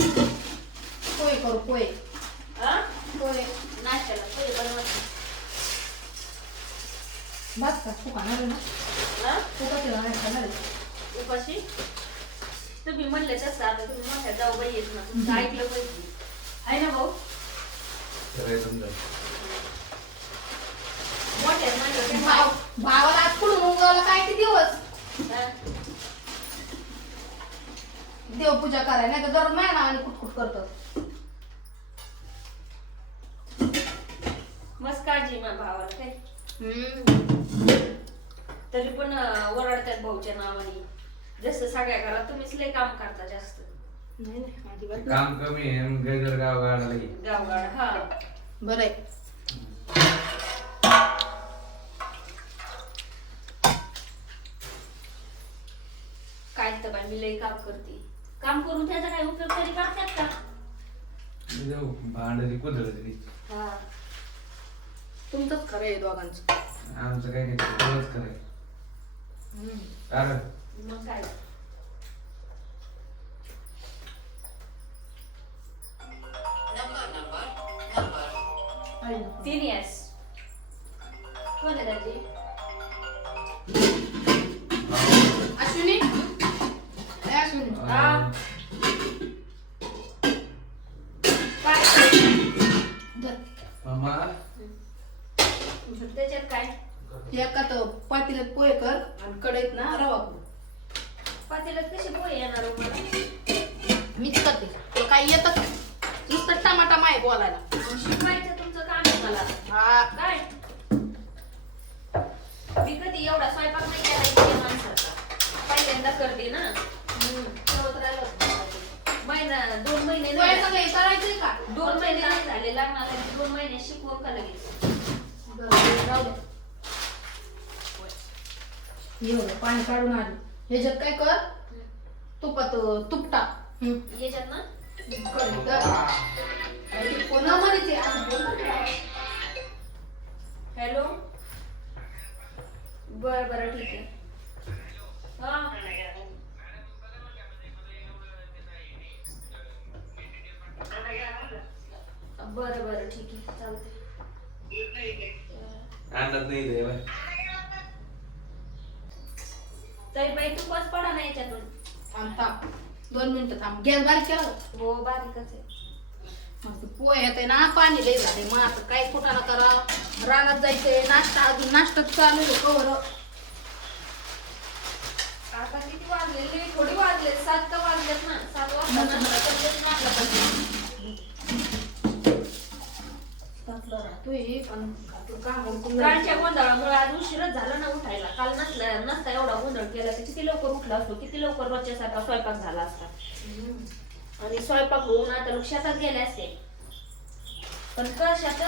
पोहे करू पोहे हा? पोहे नाश्त्याला पोहे बनवायचे. बस का तू खाणार आहे ना हा? तू कसं खाणार खाणार आहे? उपाशी तुम्ही म्हणले तसं आता तुम्ही मोठ्या जाऊ बाई येत ना तुमचं ऐकलं पाहिजे आहे ना भाऊ खरंय समजा मोठ्या म्हणलं ते भाव भावाला आज कुठून उगवलं काय ते दिवस हा? देवपूजा करायला नाही तर दर महिना आणि कुटकुट करतात. मस्त काळजी माझ्या भावाला काय? हम्म. तरी पण अं, ओरडतात भाऊच्या नावाने. जसं सगळ्या घरात तुम्हीच लय काम करता जास्त. नाही नाही अजिबात नाही. काम कमी आहे गजर गाव गाडाला घे. गावगाड हा. बरं आहे. काय तर बाई मी लय काम करते. काम करून त्याचा काय उपयोग तरी करतात का? भांडती कुदरती हा तुमचंच खरं आहे दोघांचं. आमचं काही नाही तुलाच कराय कारण? मग काय? आहे ना. तीन येस कोण आहे दाजी अश्विनी काय धर. मामा त्याच्यात काय एका तर पातेल्यात पोहे कर आणि कढईत ना रवा करू पातेल्यात कसे पोहे येणार हो मला मीच करते ते काही येतच नाही. नुसतं टमाटा माय बोलायला शिकवायचं तुमचं काम आहे मला हा काय मी कधी एवढा स्वयंपाक नाही केला माणसाचा पहिल्यांदा करते ना हम्म. ठेवत राहिलं होतं. महिना दोन महिने नाही सगळे करायचंय का? दोन महिने नाही झाले लागणार दोन महिने शिकवून का लगेच? बरं, राहू. हे बघ, पाणी काढून आली. ह्याच्यात काय कर? तुपात अं, तूप टाक. हम्म. याच्यात ना? कर. ते बोल ना. हॅलो? बर बरं ठीक आहे. हा. बरं बरं ठीक आहे. चालतंय. आणत नाही बाई. तरी बाई तू बस पडा ना याच्यातून. थांब थांब. दोन मिनिटं थांब. गॅस बारीक केला? हो बारीकच आहे. मग ते पोहे येते ना पाणी लय झाले मग आता काय कुठाला करा रानात जायचंय. नाश्ता अजून नाश्ता चालू आहे कवर. आता किती वाजले? थोडी वाजले. सात तर वाजलेत ना. सात वाजता नाश्ता करतेच आपला. टाकलं राहतोय पण काम उरकून कालच्या गोंधळामुळे आज उशीरच झाला ना उठायला. काल नसला नसता एवढा गोंधळ केला तर किती लवकर उठला असतो किती लवकर रोजच्या सारखा स्वयंपाक झाला असता. आणि स्वयंपाक होऊन आता लोक शेतात गेले असते. पण कशात?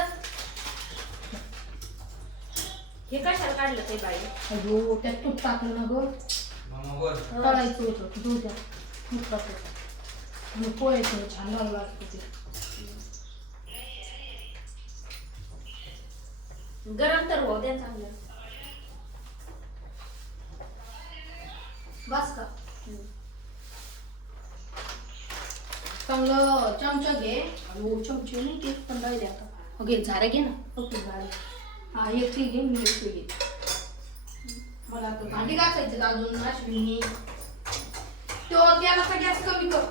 हे कशाला काढलं ते बाई? अयो त्यात तूप टाकलं ना गं. मामा वर तळायचं होतं. दूध तूप टाकायचं आणि छान लागलं असतं ते. गरम तर हो द्या चांगलं. बस का? चांगलं चमचा घे. अयो चमचे नाही घे पण राहिले आता. हो, घे झारे घे ना. ओके झारे हा एक ती घे मी एक ती घे. मला आता भांडी घासायचं अजून अश्विनी. तो त्याला गॅस कमी कर.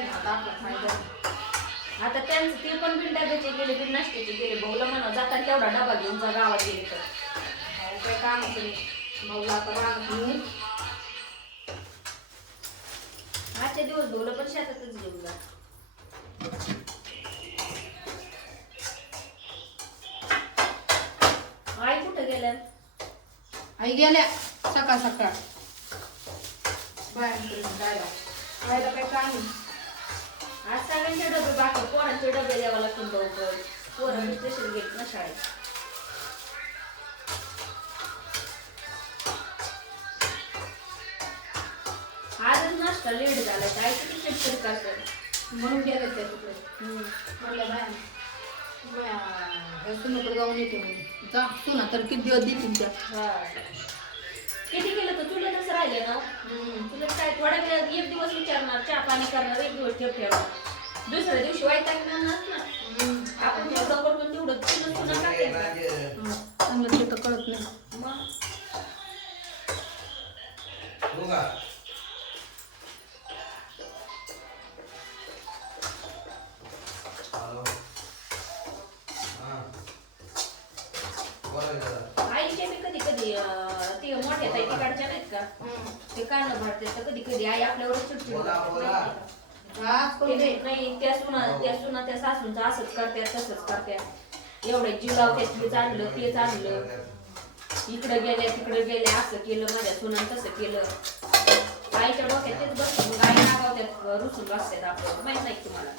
झाला आपला फायदा आता त्यांचं ते पण डब्याचे गेले बिन नाश्त्याचे गेले भाऊला म्हणा जाताना तेवढा डबा घेऊन जा गावात गेले तर. भाऊ काय काम नाही भाऊला आता रानात नेऊन आजच्या दिवस भाऊला पण शेतातच घेऊन जा. आई कुठं गेल्या? आई गेल्या सकाळ सकाळ. बाहेर जायला. आईला काय काम आज सगळ्यांचे डबे बाकी पोरांचे डबे द्यावा लागतील लवकर पोरांनी स्पेशल घेत ना शाळेत. आजच नाश्ता लेट झाला. काय किती शेतकरी करतात म्हणून गेलं त्या तिकडे. म्हणलं बाय. सुनाकडे जाऊन येते जा तू ना तर किती दिवस देतील त्या. राहिले ना? तुला काय थोड्या वेळात एक दिवस विचारणार चहा पाणी करणार एक दिवस ठेव ठेवणार दुसऱ्या दिवशी वाईट नसणार आपण जेवढं करतो तेवढं तुला तुला काय त्या सुना त्या सासूंचं असंच करतात तसंच करतात एवढे जीव लावतात तेच आणलं तेच आणलं इकडे गेल्या तिकडे गेल्या असं केलं माझ्या सुनान तसं केलं. आईच्या डोक्यात तेच बसतं मग आई नागावत्यात रुसून बसतात आपलं. माहीत नाही तुम्हाला.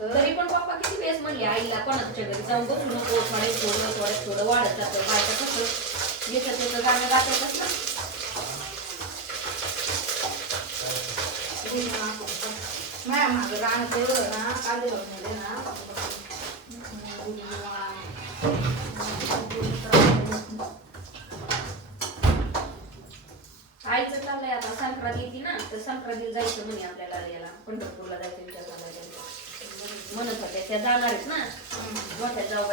तरी पण पप्पा किती वेळेस म्हणले आईला कोणाच्या घरी जाऊन बसू नको थोडे थोडं थोडं थोडं वाढत जातं बायका कसं? येतं त्याचं गाणं गातातच ना माया मागं राहणं तेवढं ना ना आईचं चाललंय आता संक्रांत येते ना तर संक्रांतीला जायचं म्हणे आपल्याला याला पंढरपूरला जायचं विचार चाललाय त्यांचा. म्हणत होत्या त्या जाणार आहेत ना. मोठ्या जाऊ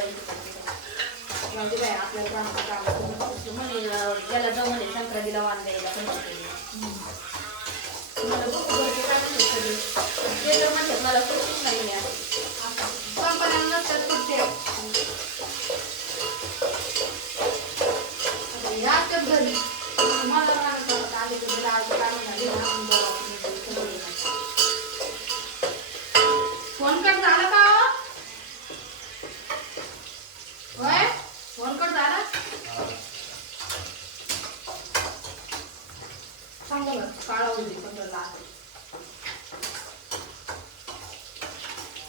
म्हणजे काय आपल्याला जाणं काम म्हणे त्याला जाऊ म्हणे संक्रांतीला वाण द्यायला पंढरपूरला मला बघू ते जर म्हणतात मला सुट्टीच नाही म्हणे आता. नसतात या असतात घरी मला राहणं आले तर आज आपण फोन कट झाला का होय फोन कट झाला सांगा काळा होऊ दे पंधरा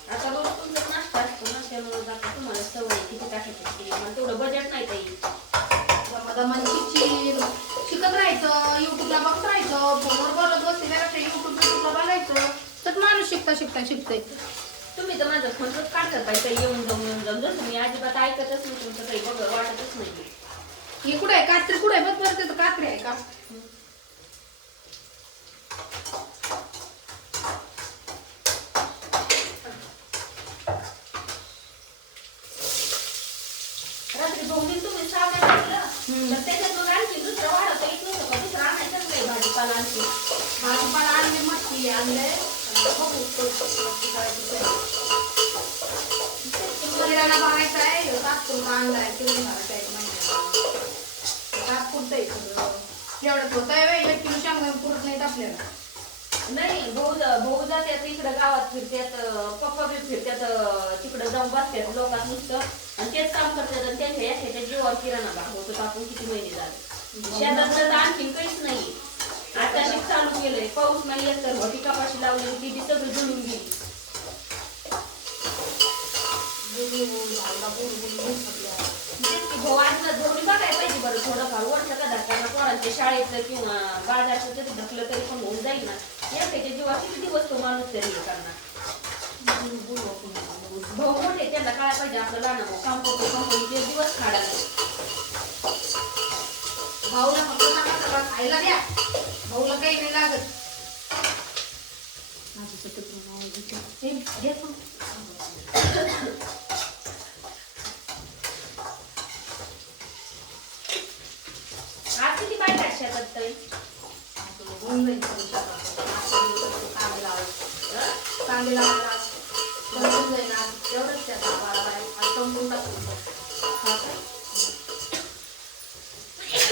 आता रोज तुमचा नाश्ता असतो ना त्यामुळे आता तुम्हाला सवय किती टाकायची असते. मला तेवढं बजेट नाही ताई दमदमांची शिकत राहायचं युट्यूबला बघत राहायचं फोनवर बोलत बसल्यापेक्षा युट्यूब युट्यूबला बघायचं तर माणूस शिकता शिकता शिकतंय? तुम्ही तर माझं खंतच काढतात बाई काही येऊन जाऊन येऊन जाऊन. जसं मी अजिबात ऐकतच नाही तुमचं काही बघ वाटतच नाही. हे कुठे आहे? कात्री कुठे आहे? बघ बरं तिथं कात्री आहे का? रात्री दोन दिन तुम्ही साबण टाकलं तर त्याच्यात मग आणखी दुसरं वाढत येत नव्हतं का? दुसरं आणायचंच नाही भाजीपाला आणखी. भाजीपाला आणले मच्छी आणले. किराणा भरायचा आहे तात्पुरता आणलाय किराणा महिन्याला तात्पुरतं आहे सगळं होत आहे एक किलो पुरत नाहीत आपल्याला नाही भाऊ भाऊ जात्यात इकडं गावात फिरत्यात पप्पा बी फिरत्यात तिकडं जाऊन बसत्यात लोकात नुसतं. आणि तेच काम करतात आणि त्यांच्या याच्या जीवावर किराणा भागवतो आपण किती महिने झाले. शेतात आणखीन काहीच नाही आता शिक चालू केलंय. पाऊस नाही येत तर होती कपाशी लावली ती सगळी जुळून गेली. भाऊ आज धरून बघायला पाहिजे बरं थोडंफार. वरचं का धक्काना पोरांच्या शाळेचं किंवा बाजारचं तरी पण होऊन जाईल ना. यापेक्षा जीवा किती दिवस तो माणूस तरी करणार. भाऊ मोठे त्यांना काय पाहिजे आपलं लहान काम करतो दिवस काढायला. भाऊला फक्त सांगा खायला द्या. भाऊला काही नाही लागत माझी चटक बनवावं लागेल. हे, घे पण. आज किती बाय शेतात तरी आपलं होऊन जाईल सगळं शेतात. आजच्या दिवसात कांदे लावायचे. कांदे लावायला आज संपून जाईल आज. तेवढंच शेतात बारा बारा. आज संपून टाकू.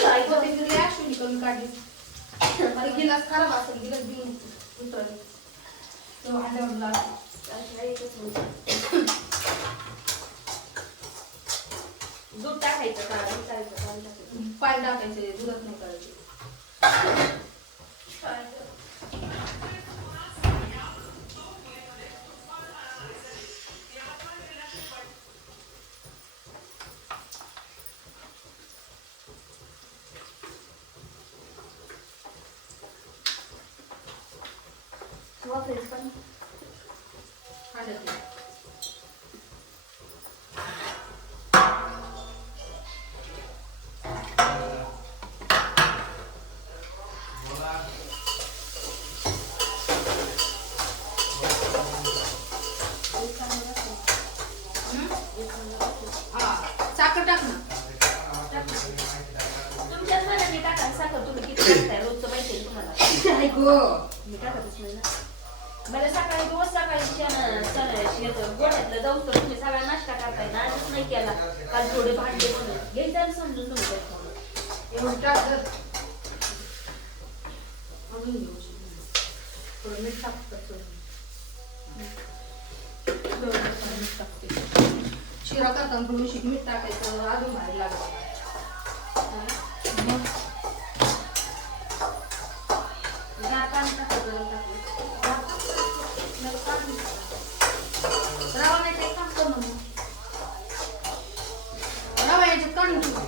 आई कोथिंबीर कमी काढली. अरे गिलास खराब असेल गिलास देऊन उतरले. तो भांड्यावर लागला. दूध टाकायचं टाकायचं पाय टाकायचे दुधात नाही करायचे वापरायचं पण काढत नाही. हं? हा, साखर टाक ना. तुमच्याच मनाने टाका साखर तुम्ही किती टाकताय? रोजचं माहिती आहे तुम्हाला. गो मी टाकतच नाही ना. मला सकाळी रोज सकाळी शेण शेत गोठ्यातलं जाऊ तर तुम्ही सगळा नाश्ता करताय ना आजच नाही केला. काल थोडे भांडे म्हणून घ्यायचं समजून. एवढं टाक घेऊ थोडं मीठ. थोडं मीठ. टाकते. शिरा करताना थोडं मीठ मीठ टाकायचं अजून भारी लागतं. मग? पाणी टाकायचं, गरम टाकायचं. मला काढून टाक. रवा नाही काही काम कर ना मग. रवा याच्यात काढून ठेव.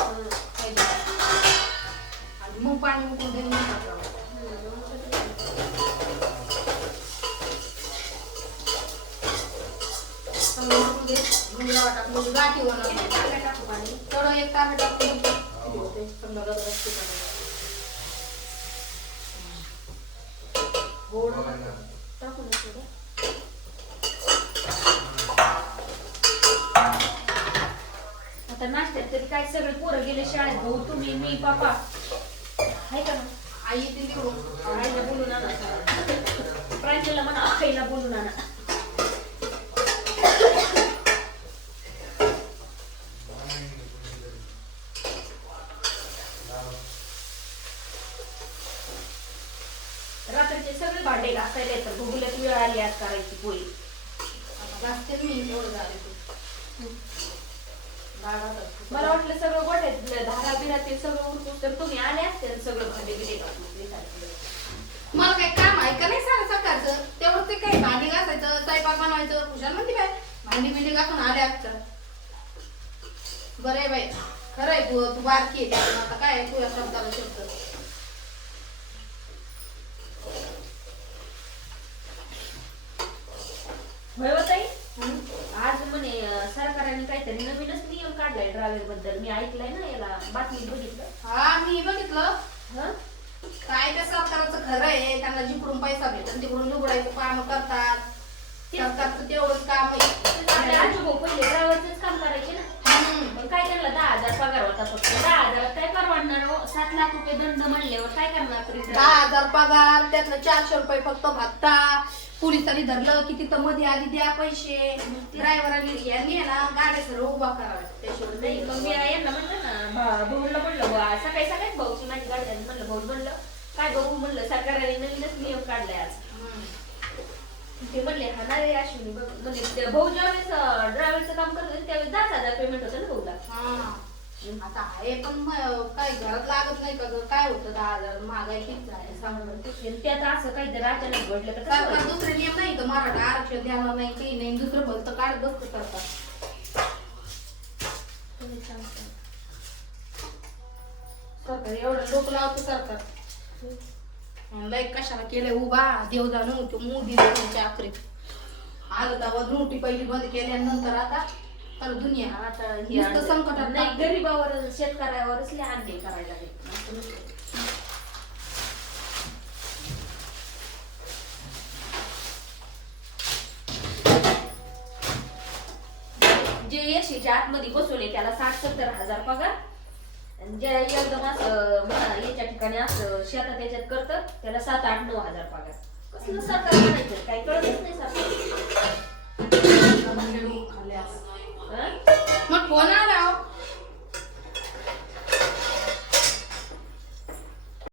हं. पाहिजे. आणि मग पाणी उकळून देऊन मग टाकावं. चांगलं उकळू दे. मग रवा टाक. म्हणजे गाठी होणार नाही. टाका, टाका पाणी. तेवढं एक तांबे टाकून दे. किती होते? समजा गजगजते पाणी. गोड टाकू ना थोडं. आता नाश्त्यात तरी काय सगळे पोरं गेले शाळेत भाऊ तुम्ही मी पापा हाय का ना आई येते तिकडून आईला बोलून आणा प्रांजलला म्हणा आईला बोलून आणा रात्रीचे सगळे भांडे घासायला येतात बघूल्यात वेळ आली आज करायची पोळी आता घासते मी एवढं झालं ते. डाळ भातात. मला वाटलं सगळं गोठ्यात धारा बिरा ते सगळं उरकूस तर तुम्ही आले असते सगळं भांडे सारखं. मला काय काम आहे का नाही सारं सकाळचं? तेवढं ते काय भांडी घासायचं स्वयंपाक बनवायचं. खुशाल म्हणते काय भांडी बिंडी घासून आले आजचं. बरं आहे बाई. खरं आहे तू तू बारकी आहे. त्यातून आता काय आहे, तुला शब्दाला शब्द. होय ताई? आज म्हणे सरकारने काहीतरी नवीनच नियम काढलाय ड्रायव्हरबद्दल मी ऐकलंय ना याला बातमी बघितलं. हा मी बघितलं. हं? काय त्या सरकारचं खरं आहे त्यांना जिकडून पैसा भेटत तिकडून लुगडायचं काम करतात. सरकारचं तेवढंच काम आपले आहे आजोबा पहिले ड्रायव्हरच काम करायचे ना. काय त्यांना दहा हजार पगार होता फक्त. दहा हजारात काय परवडणार हो? सात लाख रुपये दंड म्हणल्यावर काय करणार तरी दहा हजार पगार त्यातलं चारशे रुपये फक्त भत्ता. पोलिसांनी धरलं की तिथं मध्ये आधी द्या पैसे. ड्रायव्हरांनी यांनी आहे ना गाड्या सर्व उभा कराव्या. त्याशिवाय नाही मग मी यांना म्हणलं ना भा- भाऊला म्हणलं बा सकाळी सकाळीच भाऊची माझी गाडी झाली. म्हणलं भाऊ म्हणलं काय बघू म्हणलं सरकारने नवीनच नियम काढलाय आज. हं. ते म्हणले हा ना रे अश्विनी बघ. म्हणजे ते भाऊ ज्यावेळेस ड्रायव्हरचं काम करत होते त्यावेळेस दहाच हजार पेमेंट होतं ना भाऊला. हा. आता आहे पण मग काय घरात लागत नाही का ग? काय होतं दहा हजार महागाई किती झाली सांग बरं. आणि त्यात असं काहीतरी अचानक घडलं तर कसं सरकार व्हायचं? दुसरे नियम नाही तर मराठा आरक्षण देणार नाही काही नाही दुसरं भलतं काढत बसत. सरकार एवढं लोक लावतं सरकार लय कशाला केलंय उभा देव जाणू तो मोदी आखरीत आलं तेव्हा नोटी पहिली बंद केल्यानंतर आता तर दुनिया आता हे नुसतं आणलंय. संकटात नाही टाकलंय. गरीबावर शेतकऱ्यावरच लय अन्याय करायला लागले असं नसतं. जे यशीच्या आतमध्ये बसवले त्याला साठ सत्तर हजार पगार आणि जे एकदम असं म्हणा याच्या ठिकाणी असं शेतात याच्यात करतात त्याला सात आठ नऊ हजार पगार कसलं सरकार काही कळतच नाही सरकार खाल्ल्यास มันผัวหน้าแล้ว